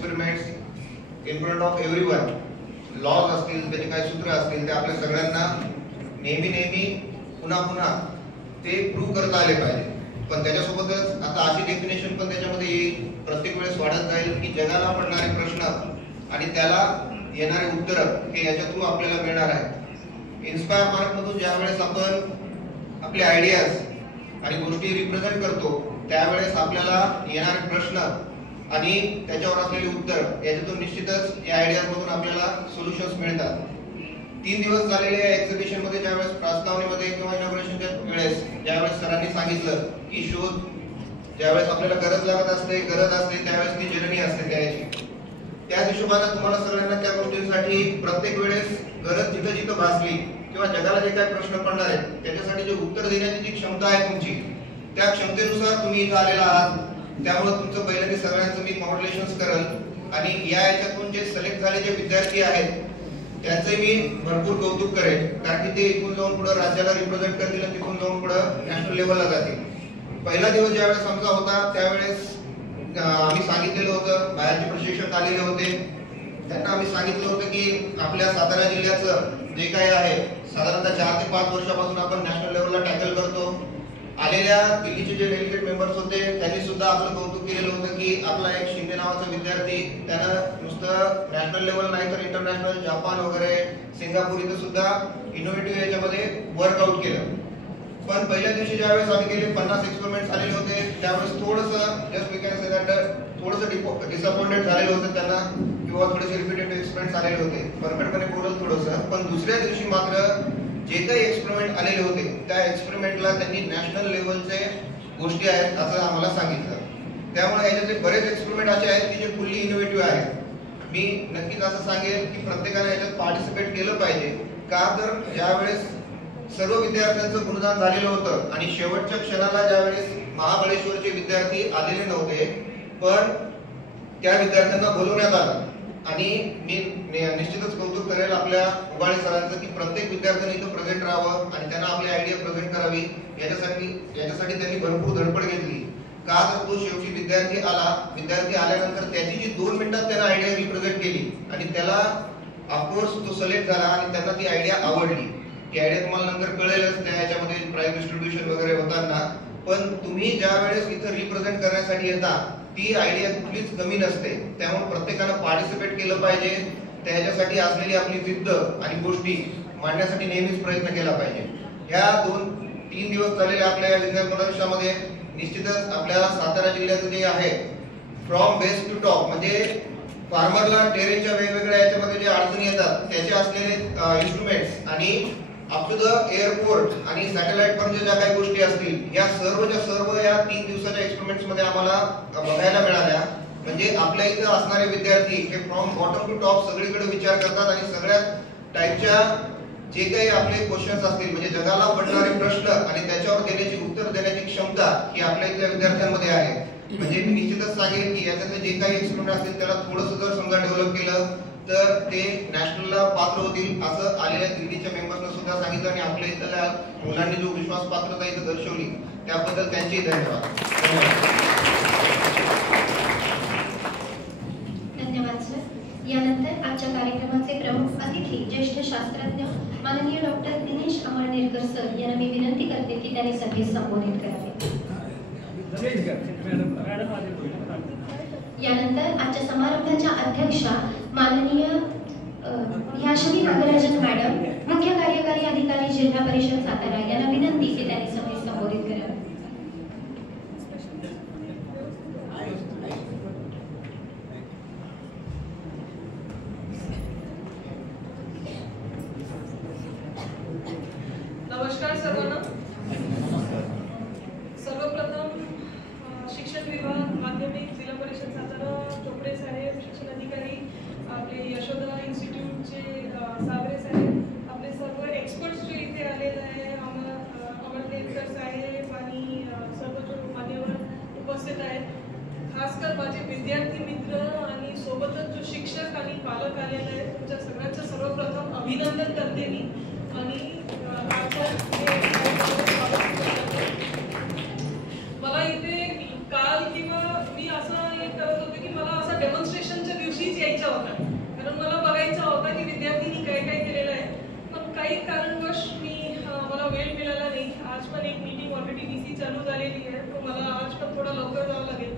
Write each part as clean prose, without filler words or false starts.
Experiments in front of everyone, laws असतील, त्याचे काही सूत्र असतील, ते आपल्या सगळ्यांना नेहमी पुन्हा पुन्हा ते प्रूव्ह करता आले पाहिजे. पण त्याच्यासोबतच आता अशी डेफिनेशन पण त्याच्यामध्ये येईल, प्रत्येक वेळेस वाढत जाईल की जगाला पडणारे प्रश्न आणि त्याला येणारे उत्तर हे याच्या थ्रू आपल्याला मिळणार आहे. इन्स्पायर मार्क मधून ज्यावेळेस आपण आपले आयडियाज आणि गोष्टी रिप्रेझेंट करतो, त्यावेळेस आपल्याला येणारे प्रश्न आणि त्याच्यावर असलेले उत्तर याच्यातून निश्चितच या आयडियाज मधून आपल्याला सोल्युशन्स मिळतात. 3 दिवस झालेल्या एक्झिबिशन मध्ये ज्यावेळेस प्रस्तावनेमध्ये किंवा इनॉग्रेशनच्या वेळेस ज्यावेळेस सरांनी सांगितलं की शोध ज्यावेळेस आपल्याला गरज असते त्यावेळेस ती जर्नी असते त्याची. त्याच हिशोबाने तुम्हाला सगळ्यांना त्या गोष्टींसाठी प्रत्येक वेळेस गरज जिथं भासली किंवा जगाला जे काही प्रश्न पडणार आहेत त्याच्यासाठी जे उत्तर देण्याची जी क्षमता आहे तुमची, त्या क्षमतेनुसार तुम्ही इथं आलेला आहात. त्यामुळे तुमचं पहिल्यांदा सगळ्यांचं मी कॉंग्रॅच्युलेशन्स करल आणि या याच्यातून जे सिलेक्ट झाले जे विद्यार्थी आहेत त्यांचे मी भरपूर कौतुक करेन, कारण की ते इथून जाऊन पुढे राज्याला रिप्रेझेंट करतील आणि तिथून जाऊन पुढे नॅशनल लेवलला जातील. पहिला दिवस ज्यावेळेस आमचा होता त्यावेळेस आम्ही सांगितलेलं होतं, बाहेरचे प्रशिक्षक आलेले होते, त्यांना आम्ही सांगितलं होतं की आपल्या सातारा जिल्ह्याचं जे काही आहे साधारणतः 4 ते 5 वर्षापासून आपण नॅशनल लेवलला टॅकल करतो. आलेल्या दिल्लीचे जे डेलिगेट मेंबर्स होते त्यांनी सुद्धा आपलं कौतुक केलेलं होतं की आपला एक शिंदे नावाचा विद्यार्थी त्यानं नुसतं नॅशनल लेवल नाही तर इंटरनॅशनल, जापान वगैरे, सिंगापूर इथं सुद्धा इनोव्हेटिव्ह याच्यामध्ये वर्कआउट केलं. पण पहिल्या दिवशी ज्यावेळेस आम्ही गेले 50 एक्सपेरिमेंट्स आलेले होते त्यावेळेस थोडंसं just we can say that थोडंसं डिसअपॉइंटेड झालेलं होतं त्यांना, किंवा थोडेसे रिपीटेटिव्ह एक्सपेरिमेंट्स आलेले होते, परफेक्टपणे बोलल थोडंसं. पण दुसऱ्या दिवशी मात्र जे काही एक्सपेरिमेंट आलेले होते त्या एक्सपेरिमेंटला त्यांनी नॅशनल लेवलचे गोष्टी आहेत असं आम्हाला सांगितलं. त्यामुळे याच्यातले बरेच एक्सपेरिमेंट असे आहेत की जे फुल्ली इनोव्हेटिव्ह आहेत. मी नक्कीच असं सांगेल की प्रत्येकाने याच्यात पार्टिसिपेट केलं पाहिजे, का तर ज्यावेळेस सर्व विद्यार्थ्यांचं गुणगान झालेलं होतं आणि शेवटच्या क्षणाला ज्यावेळेस महाबळेश्वरचे विद्यार्थी आलेले नव्हते पण त्या विद्यार्थ्यांना बोलवण्यात आलं. आणि मी निश्चितच कौतुक करेल आपल्या उबाळे सरांचं की प्रत्येक विद्यार्थ्यांनी इथं प्रेझेंट राहावं आणि त्यांना आपली आयडिया प्रेझेंट करावी. याच्यासाठी त्यांनी भरपूर धडपड घेतली, का तर तो शेवटी विद्यार्थी आल्यानंतर त्याची जी 2 मिनिटात त्यानं आयडिया रिप्रेझेंट केली आणि त्याला ऑफकोर्स तो सिलेक्ट झाला आणि त्यांना ती आयडिया आवडली. ती आयडिया तुम्हाला नंतर कळेलच त्या याच्यामध्ये प्राइस डिस्ट्रीब्युशन वगैरे होताना. पण तुम्ही ज्या वेळेस इथं रिप्रेझेंट करण्यासाठी येता ती आयडिया कुठलीच कमी नसते. त्यामुळे प्रत्येकानं पार्टिसिपेट केलं पाहिजे, त्याच्यासाठी असलेली आपली जिद्द आणि गोष्टी मांडण्यासाठी नेहमीच प्रयत्न केला पाहिजे. ह्या 2-3 दिवस झालेल्या आपल्या विज्ञान प्रदर्शनामध्ये निश्चितच आपल्या सातारा जिल्ह्याचं जे आहे फ्रॉम बेस टू टॉप, म्हणजे फार्मरला टेरेसच्या वेगवेगळ्या याच्यामध्ये जे अडचणी येतात त्याचे असलेले इन्स्ट्रुमेंट्स आणि अप टू द एअरपोर्ट आणि सॅटेलाइट पर्यंत ज्या काही गोष्टी असतील या सर्व या 3 दिवसाच्या एक्सपेरिमेंट्स मध्ये आम्हाला बघायला मिळाल्या. म्हणजे आपल्या इथे असणारे विद्यार्थी हे फ्रॉम बॉटम टू टॉप सगळीकडे विचार करतात आणि सगळ्यात टाईपच्या जे काही आपले क्वेश्चन्स असतील म्हणजे जगाला पडणारे प्रश्न आणि त्याच्यावर देण्याची उत्तर देण्याची क्षमता ही आपल्या इथल्या विद्यार्थ्यांमध्ये आहे. म्हणजे मी निश्चितच सांगेन की याच्यातले जे काही एक्सपेरिमेंट असतील त्याला थोडंसं जर समजा डेव्हलप केलं तर ते नॅशनलला पात्र होतील असं आलेल्या दिल्लीच्या मेंबर्सना सुद्धा सांगितलं आणि आपल्या इथल्या मुलांनी जो विश्वास पात्रता इथं दर्शवली त्याबद्दल त्यांचेही धन्यवाद. धन्यवाद सर. यानंतर आजच्या कार्यक्रमाचे प्रमुख अतिथी ज्येष्ठ शास्त्रज्ञ माननीय डॉक्टर दिनेश अमळनेरकर सर यांना मी विनंती करते की त्यांनी सभेस संबोधित करावे. यानंतर आजच्या समारंभाच्या अध्यक्षा माननीय ह्याशवी नागराजन मॅडम, मुख्य कार्यकारी अधिकारी जिल्हा परिषद सातारा यांना विनंती की त्यांनी सभेस संबोधित करावे. नमस्कार सर्वांना. सर्वप्रथम शिक्षण विभाग माध्यमिक जिल्हा परिषद सातारा चोपडे साहेब, शिक्षण अधिकारी आपले यशोदा इन्स्टिट्यूटचे सागरे साहेब, आपले सर्व एक्सपर्ट्स जे इथे आलेले आहे, अमळनेरकर साहेब आणि सर्व जो मान्यवर उपस्थित आहेत, खासकर माझे विद्यार्थी मित्र आणि सोबतच जो शिक्षक आणि पालक आलेले आहेत, तुमच्या सगळ्यांचं सर्वप्रथम अभिनंदन करते मी. आणि मला इथे काल किंवा मी असं एक करत होते की मला असं डेमॉन्स्ट्रेशनच्या चालू झालेली आहे, तो मला आज पण थोडा लवकर जावं लागेल.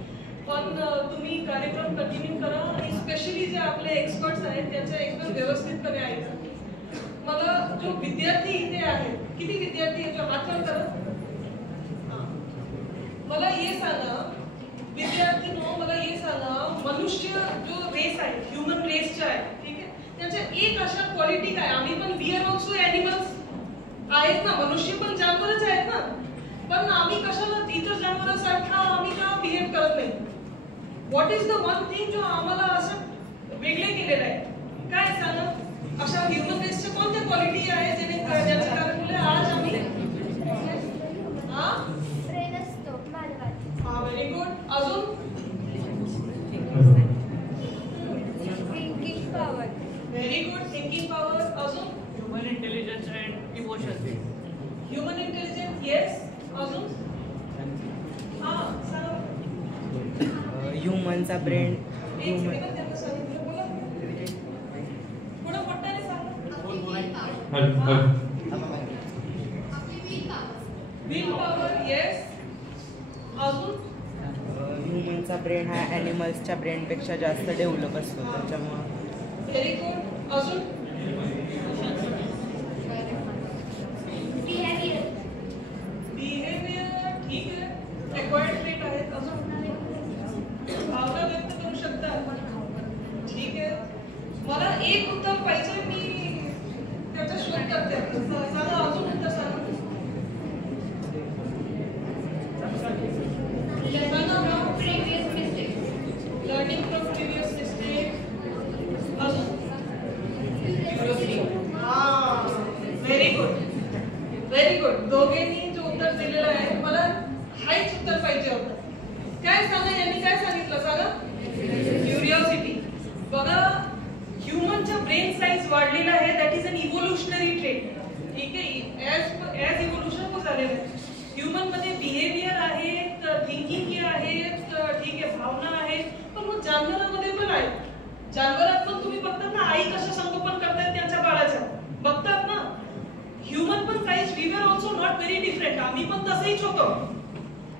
पण तुम्ही कार्यक्रम कंटिन्यू करा आणि स्पेशली जे आपले एक्सपर्ट्स आहेत त्याच्या एकदम व्यवस्थितपणे ऐका. मला जो विद्यार्थी इथे आहेत, किती विद्यार्थी आहेत, हात वर करा. मला हे सांगा विद्यार्थींनो, मला हे सांगा, मनुष्य जो रेस आहे, ह्युमन रेसचा आहे, ठीक आहे, त्याच्या एक अशा क्वालिटी काय, आम्ही पण वी आर ऑल्सो ॲनिमल्स आहेत ना, मनुष्य पण जानवरच आहेत ना, पण आम्ही कशाला इतर जानवरांसारखा आम्ही का बिहेव करत नाही? What is the one thing जो आम्हाला असं वेगळे केलेलं आहे? काय सांगा, अशा ह्युमन रेसच्या कोणत्या क्वालिटी आहे ज्याच्या कारणामुळे आज आम्ही व्हेरी गुड. अजून व्हेरी गुड, थिंकिंग पॉवर. अजून human intelligence and emotion. Human intelligence, yes. अजून हा सांगा. ह्युमनचा ब्रेन. एक सेकंद त्यांना सांगितलं, बोला थोडं मोठ्याने सांगा. Will power, yes. अजून ह्युमनचा ब्रेन हा ॲनिमल्सच्या ब्रेनपेक्षा जास्त डेव्हलप असतो, त्याच्यामुळं. Very good. अजून बिहेवियर, ठीक आहे, एक्वायर्ड ट्रेट आहेत. अजून भावना व्यक्त करू शकता, ठीक आहे. मला एक उत्तर पाहिजे, मी त्याचा शोध करते. सांगा अजून उत्तर सांगा. Learning from previous mistake. अजून व्हेरी गुड, व्हेरी गुड. दोघेंनी जो उत्तर दिलेलं आहे मला हाच उत्तर पाहिजे होतं. काय सांगा, यांनी काय सांगितलं सांगा? क्युरिओसिटी. बघा, ह्युमनचा ब्रेन साईज वाढलेला आहे, that is an evolutionary trait, ठीक आहे, ॲज इव्होल्युशन होत झालेलं आहे. ह्युमन मध्ये बिहेवियर आहेत, थिंकिंग आहेत, ठीक आहे, भावना आहेत, पण मग जानवरांमध्ये पण आहे. जानवरात पण तुम्ही बघतात ना, आई कसं संगोपन करतात त्यांच्या बाळाचं, बघतात ना. ह्युमन पण काहीच, we are also not very different, आम्ही पण तसंच होतो.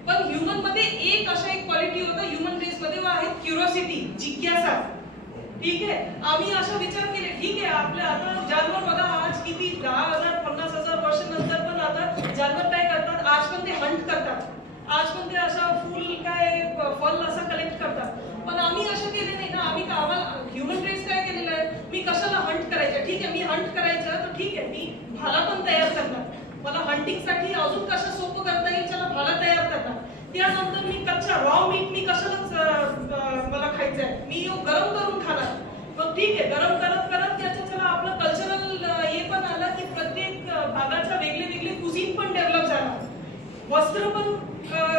पण ह्युमन मध्ये एक अशा एक क्वालिटी होतं ह्युमन रेस मध्ये, आहे क्युरिओसिटी, जिज्ञासा, ठीक आहे. आम्ही असा विचार केले, ठीक आहे, आपल्या आता जानवर बघा, आज किती 10,000 50,000 वर्षानंतर पण आता जानवर काय करतात, आज पण ते हंट करतात, आज पण ते असा फुल काय फल असा कलेक्ट करतात. पण आम्ही असं केले नाही ना. आम्ही आम्हाला ह्युमन रेस काय केलेलं आहे, मी कशाला हंट करायचं, ठीक आहे, मी हंट करायचं तर ठीक आहे, मी भाला पण तयार करणार, मला हंटिंगसाठी अजून कसं सोपं करता येईल, चला भाला तयार करणार. त्यानंतर मी कच्चा रॉ मीट मी कशाला मला खायचं आहे, मी गरम करून खाणार. मग ठीक आहे, गरम करत करत त्याचं चला आपलं कल्चरल हे पण आलं की प्रत्येक भागाचा वेगळे वेगळे कुझिन पण डेव्हलप झाला, वस्त्र पण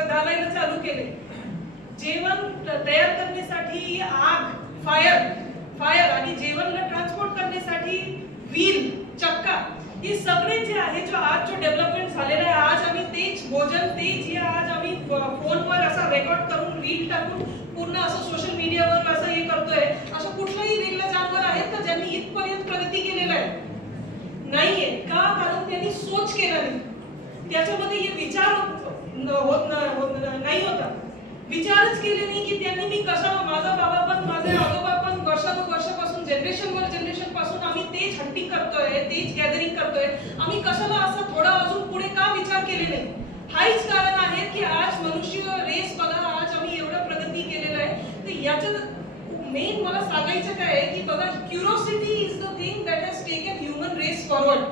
घालायला चालू केले, जेवण तयार करण्यासाठी आग, फायर आणि जेवणला ट्रान्सपोर्ट करण्यासाठी व्हील, चक्का, हे सगळे जे आहे जो आज जो डेव्हलपमेंट झालेला आहे, आज आम्ही तेच भोजन, तेच हे आज आम्ही फोनवर असा रेकॉर्ड करून रील टाकून पूर्ण असं सोशल मीडियावर असं हे करतोय. असं कुठलंही वेगळं जानवर आहेत का ज्यांनी इथपर्यंत प्रगती केलेलं आहे? नाहीये. का? कारण त्यांनी सोच केला नाही, त्याच्यामध्ये हे विचार नाही होता, विचारच केले नाही की त्यांनी मी कसा, माझा बाबा पण माझे आजोबा पण वर्षानुवर्षापासून जनरेशन पासून आम्ही तेच हंटिंग करतोय, तेच गॅदरिंग करतोय, आम्ही कशाला असं थोडा अजून पुढे का विचार केले नाही? हाच कारण आहे की आज मनुष्य रेस बघा, आज आम्ही एवढं प्रगती केलेलं आहे. तर याचं मेन मला सांगायचं काय आहे की बघा, curiosity is the thing that has taken human race forward.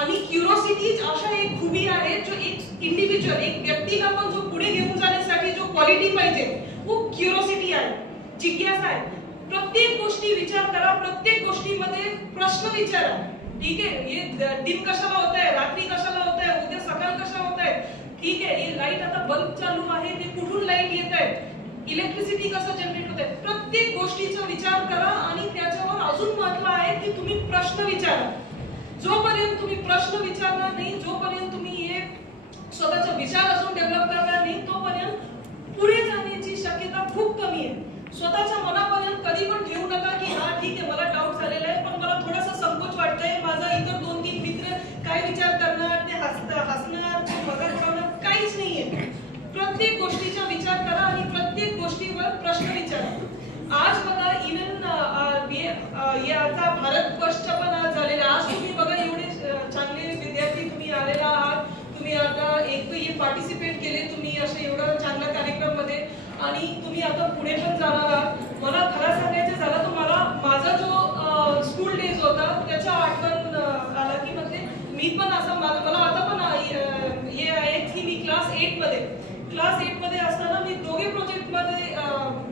आणि क्युरिओसिटी अशा एक खूबी आहे जो एक इंडिव्हिज्युअल, एक व्यक्तीला पण जो पुढे घेऊन जाण्यासाठी जो क्वालिटी पाहिजे, वो क्युरिओसिटी आहे, जिज्ञासा आहे. प्रत्येक गोष्टी विचार करा, प्रत्येक गोष्टीमध्ये प्रश्न विचारा, ठीक आहे. हे दिन कशाला होत आहे, रात्री कशाला होत आहे, उद्या सकाळ कशा होत आहे, ठीक आहे. हे लाईट आता बल्ब चालू आहे, ते कुठून लाईट येत आहे, इलेक्ट्रिसिटी कसं जनरेट होत आहे, प्रत्येक गोष्टीचा विचार करा. आणि त्याच्यावर अजून महत्व आहे की तुम्ही प्रश्न विचारा. जोपर्यंत तुम्ही प्रश्न विचारणार नाही, जोपर्यंत तुम्ही हे स्वतःचा विचार अजून डेव्हलप करणार नाही, तोपर्यंत पुढे जाण्याची शक्यता खूप कमी आहे. स्वतःच्या मनापर्यंत कधी पण ठेवू नका की हा ठीक आहे, मला डाऊट झालेला आहे, पण मला थोडासा संकोच वाटतंय, माझा इतर 2-3 मित्र काय विचार करणार, ते हसणार, मजाक करणार, काहीच नाहीये. आणि तुम्ही आता पुढे पण जाणार आहात. मला खरं सांगायचं झालं तर मला माझा जो स्कूल डेज होता त्याचा आठवण आला की म्हणजे मी पण असं मला आता पण हे आहे की मी क्लास 8 मध्ये असताना मी दोघे प्रोजेक्टमध्ये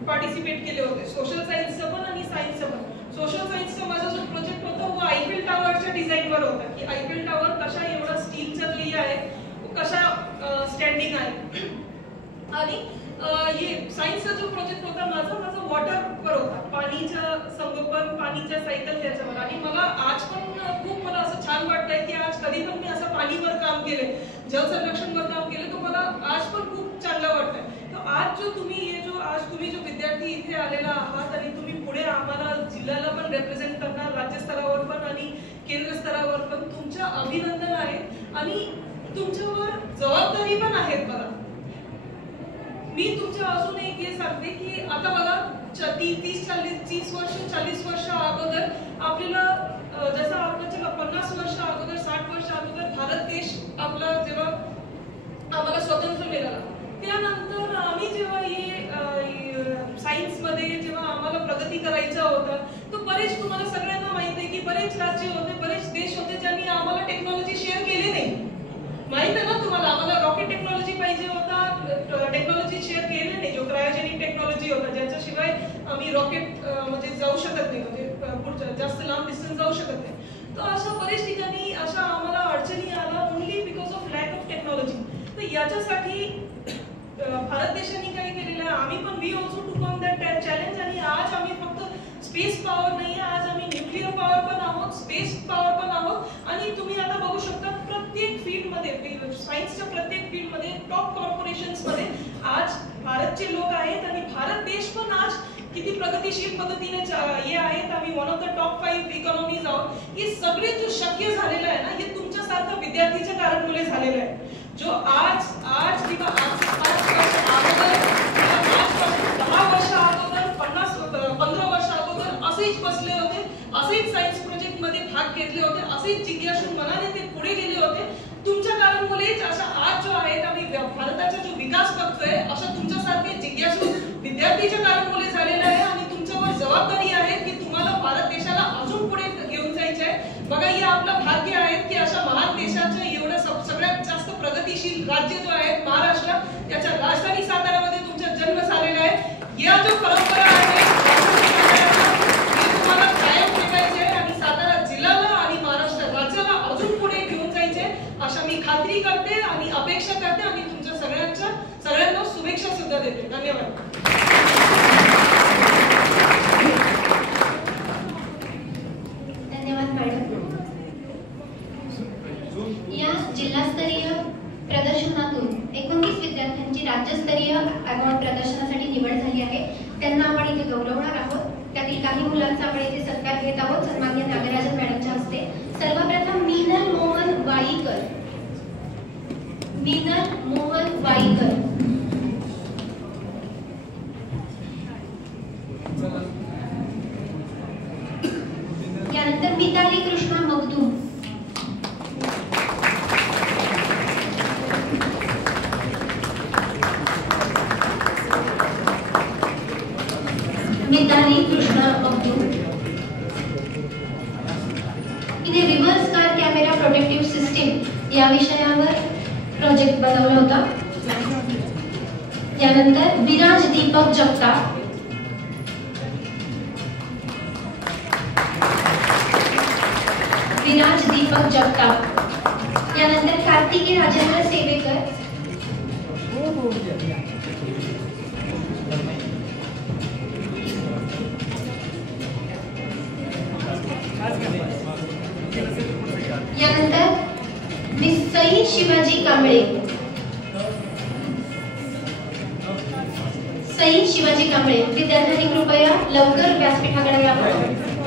पार्टिसिपेट केले होते, सोशल सायन्सचं पण आणि सायन्सचं पण. सोशल सायन्सचा माझा जो प्रोजेक्ट होता तो आयफेल टावरच्या डिझाईनवर होता की आयफेल टावर कशा एवढा स्टीलचा जो आहे कशा स्टँडिंग आहे. आणि हे सायन्सचा जो प्रोजेक्ट होता माझा वॉटरवर होता, पाणीच्या संगोपन, पाणीच्या सायकल त्याच्यावर. आणि मला आज पण खूप मला असं छान वाटतंय की आज कधी पण मी असं पाणीवर काम केले, जल संरक्षणवर काम केलं, तर मला आज पण खूप चांगलं वाटतंय. तर आज जो तुम्ही जो विद्यार्थी इथे आलेला आहात आणि तुम्ही पुढे आम्हाला जिल्ह्याला पण रिप्रेझेंट करणार, राज्यस्तरावर पण आणि केंद्र स्तरावर पण, तुमचं अभिनंदन आहे. आणि तुमच्यावर जबाबदारी पण आहेत. मला मी तुमच्या अजून एक हे सांगते की आता मला 30-40 वर्ष अगोदर आपल्याला जसं आपल्याला 50 वर्ष अगोदर 60 वर्ष अगोदर भारत देश आपला जेव्हा आम्हाला स्वतंत्र मिळाला, त्यानंतर आम्ही जेव्हा हे सायन्स मध्ये जेव्हा आम्हाला प्रगती करायचा होता, तर बरेच तुम्हाला सगळ्यांना माहिती आहे की बरेच राज्य होते, बरेच देश होते ज्यांनी आम्हाला टेक्नॉलॉजी शेअर केली नाही. माहित आहे ना तुम्हाला, आम्हाला रॉकेट टेक्नॉलॉजी पाहिजे होता, टेक्नॉलॉजी शेअर केली नाही, जो क्रायोजेनिक टेक्नॉलॉजी होता ज्याच्याशिवाय आम्ही रॉकेट म्हणजे जाऊ शकत नाही, म्हणजे पुढच्या जास्त लांब डिस्टन्स जाऊ शकत नाही. तर अशा बरेच ठिकाणी अशा आम्हाला अडचणी आला only because of lack of technology. तर याच्यासाठी भारत देशाने काय केलेलं आहे, आम्ही पण वी ऑल्सो टूक ऑन दॅट चॅलेंज. आणि आज आम्ही फक्त स्पेस पॉवर नाही, आज आम्ही न्यूक्लिअर पॉवर पण आहोत, स्पेस पॉवर पण आहोत. आणि तुम्ही आता बघू शकता प्रत्येक फील्डमध्ये, सायन्सच्या प्रत्येक फील्डमध्ये, टॉप कॉर्पोरेशन्स मध्ये आज भारतचे लोक आहेत. आणि भारत देश पण आज किती प्रगतिशील पद्धतीने हे आहेत. आम्ही one of the top 5 economies आहोत. हे सगळे जो शक्य झालेलं आहे ना, हे तुमच्यासारख्या विद्यार्थीच्या कारणमुळे झालेलं आहे. जो आज किंवा आज 10 वर्ष अगोदर 15 वर्ष अगोदर असेच बसले होते, असेच सायन्स प्रोजेक्ट मध्ये भाग घेतले होते, असेच जिज्ञासू मनाने ते पुढे गेले होते. तुमच्या कारणमुळेच अशा आज जो आहेत आम्ही भारताचा जो विकास बघतोय, अशा तुमच्यासारखे जिज्ञासू विद्यार्थीच्या कारणमुळे झालेला आहे. आणि तुमच्यावर जबाबदारी आहे की तुम्हाला भारत देशाला अजून पुढे घेऊन जायचे आहे. बघा, हे आपलं भाग्य आहे की अशा महान देशाचं एवढं सगळ्यात जास्त प्रगतिशील राज्य जो आहे महाराष्ट्र, त्याच्या राजधानी सातारामध्ये तुमचा जन्म झालेला आहे. या जो परंपरा आहे तुम्हाला कायम ठेवायची आहे आणि सातारा जिल्ह्याला आणि महाराष्ट्र राज्याला अजून पुढे घेऊन जायचे, अशा मी खात्री करते आणि अपेक्षा करते. आणि तुमच्या सगळ्यांना शुभेच्छा सुद्धा देते. धन्यवाद. धन्यवाद मॅडम. या जिल्हास्तरीय प्रदर्शनातून 19 विद्यार्थ्यांची राज्यस्तरीय अवॉर्ड प्रदर्शनासाठी निवड झाली आहे. त्यांना आपण इथे गौरवणार आहोत. त्यातील काही मुलांचा आपण इथे सत्कार घेत आहोत सन्माननीय नागराजन मॅडमच्या हस्ते. सर्वप्रथम मीनल मोहन वाईकर. यानंतर मिताली कृष्णा मगदूम. हिने reverse car camera protective system या विषयावर प्रोजेक्ट बनवला होता. यानंतर विराज दीपक जगताप. यानंतर कार्तिकी राजेंद्र सेवेकर. यानंतर सई शिवाजी कांबळे. विद्यार्थ्यांनी कृपया लवकर व्यासपीठाकडे यावं.